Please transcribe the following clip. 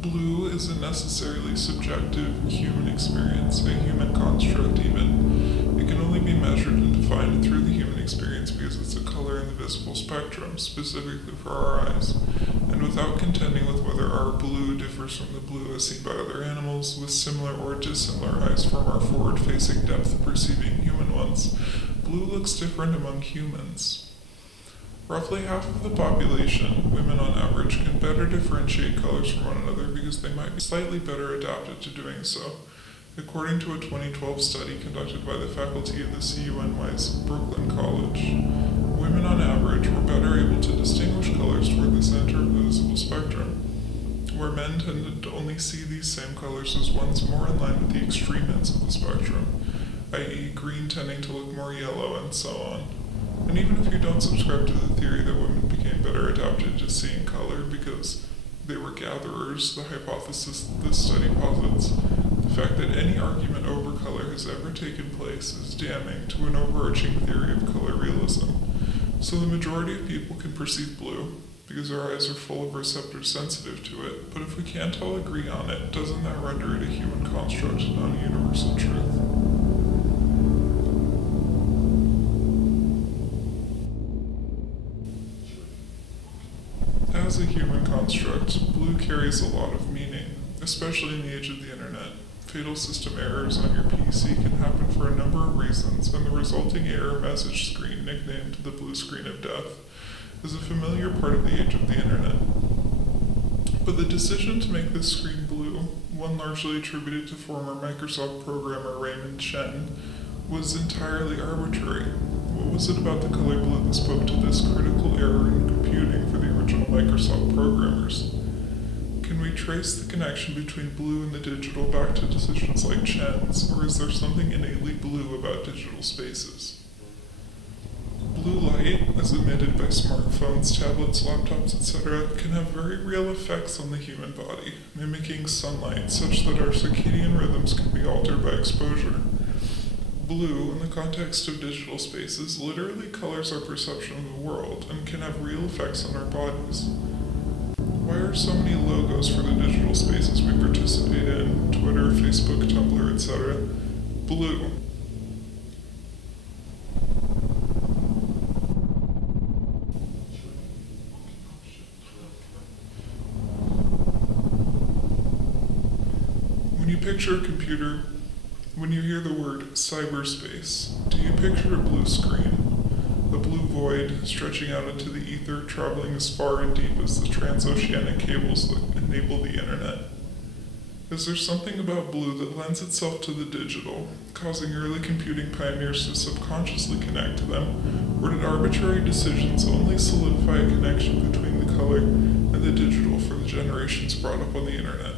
Blue isn't necessarily subjective human experience, a human construct even. It can only be measured and defined through the human experience because it's a color in the visible spectrum, specifically for our eyes. And without contending with whether our blue differs from the blue as seen by other animals with similar or dissimilar eyes from our forward-facing depth of perceiving human ones, blue looks different among humans. Roughly half of the population, women on average, can better differentiate colors from one another because they might be slightly better adapted to doing so. According to a 2012 study conducted by the faculty of the CUNY's Brooklyn College, women on average were better able to distinguish colors toward the center of the visible spectrum, where men tended to only see these same colors as ones more in line with the extreme ends of the spectrum, i.e. green tending to look more yellow and so on. And even if you don't subscribe to the theory that women became better adapted to seeing color because they were gatherers, the hypothesis this study posits, the fact that any argument over color has ever taken place is damning to an overarching theory of color realism. So the majority of people can perceive blue because our eyes are full of receptors sensitive to it, but if we can't all agree on it, doesn't that render it a human construct, not a universal truth? As a human construct, blue carries a lot of meaning, especially in the age of the internet. Fatal system errors on your PC can happen for a number of reasons, and the resulting error message screen, nicknamed the blue screen of death, is a familiar part of the age of the internet. But the decision to make this screen blue, one largely attributed to former Microsoft programmer Raymond Chen, was entirely arbitrary. What was it about the color blue that spoke to this critical error in computing for the original Microsoft programmers? Can we trace the connection between blue and the digital back to decisions like Chen's, or is there something innately blue about digital spaces? Blue light, as emitted by smartphones, tablets, laptops, etc., can have very real effects on the human body, mimicking sunlight such that our circadian rhythms can be altered by exposure. Blue, in the context of digital spaces, literally colors our perception of the world and can have real effects on our bodies. Why are so many logos for the digital spaces we participate in, Twitter, Facebook, Tumblr, etc., blue? When you picture a computer, when you hear the word cyberspace, do you picture a blue screen? A blue void stretching out into the ether, traveling as far and deep as the transoceanic cables that enable the internet? Is there something about blue that lends itself to the digital, causing early computing pioneers to subconsciously connect to them, or did arbitrary decisions only solidify a connection between the color and the digital for the generations brought up on the internet?